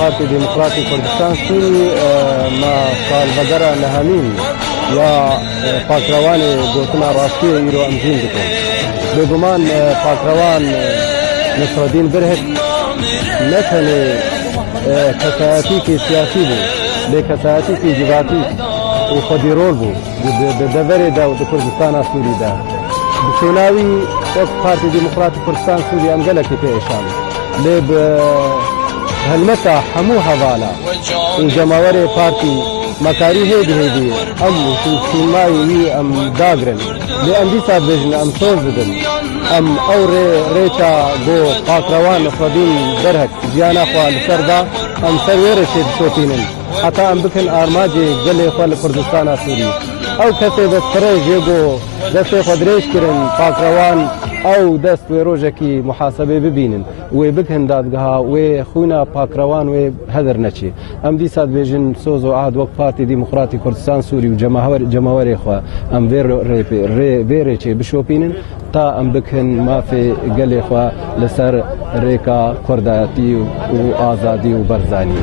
پارتی دموکراتی کردستان سوری ما سالبدر نهامین یا پاکروان گوتنا راستی ایرو امزین بکن بگمان پاکروان نصرالدین برهت نتنه کسایتی که سیاسی بود به کسایتی که جواتی و خودی رول بود دور دا و کردستان سوری دا بشوناوی وقت پارتی دموکراتی کردستان سوری امگله که پیشان لب هلمتا حمو حوالا این جماور پارتی مکاری هیدی ام شیمایی ام داگرن لی دی ساد بجن ام سوز بدن ام او ریچا گو پاکروان نصرالدین برهک جیانا خوال سردا ام سویر شد شوتینن حتی ام بکن آرماجی گلی خوال کردستان سوری او کسی بس پریج گو دست خودریش کرن پاکروان او دست و روزکی محاسبه ببینن و بکن دادگاه و خونا پاکروان و هدر نچی ام دی ساد بیجن سوز و عهد وقت پارتی دموکراتی کردستان سوری و جماوری خوا ام ویره چه بشوپینن تا ام بکن مافی گلی خوا لسر ریکا کرداتی و آزادی و برزانی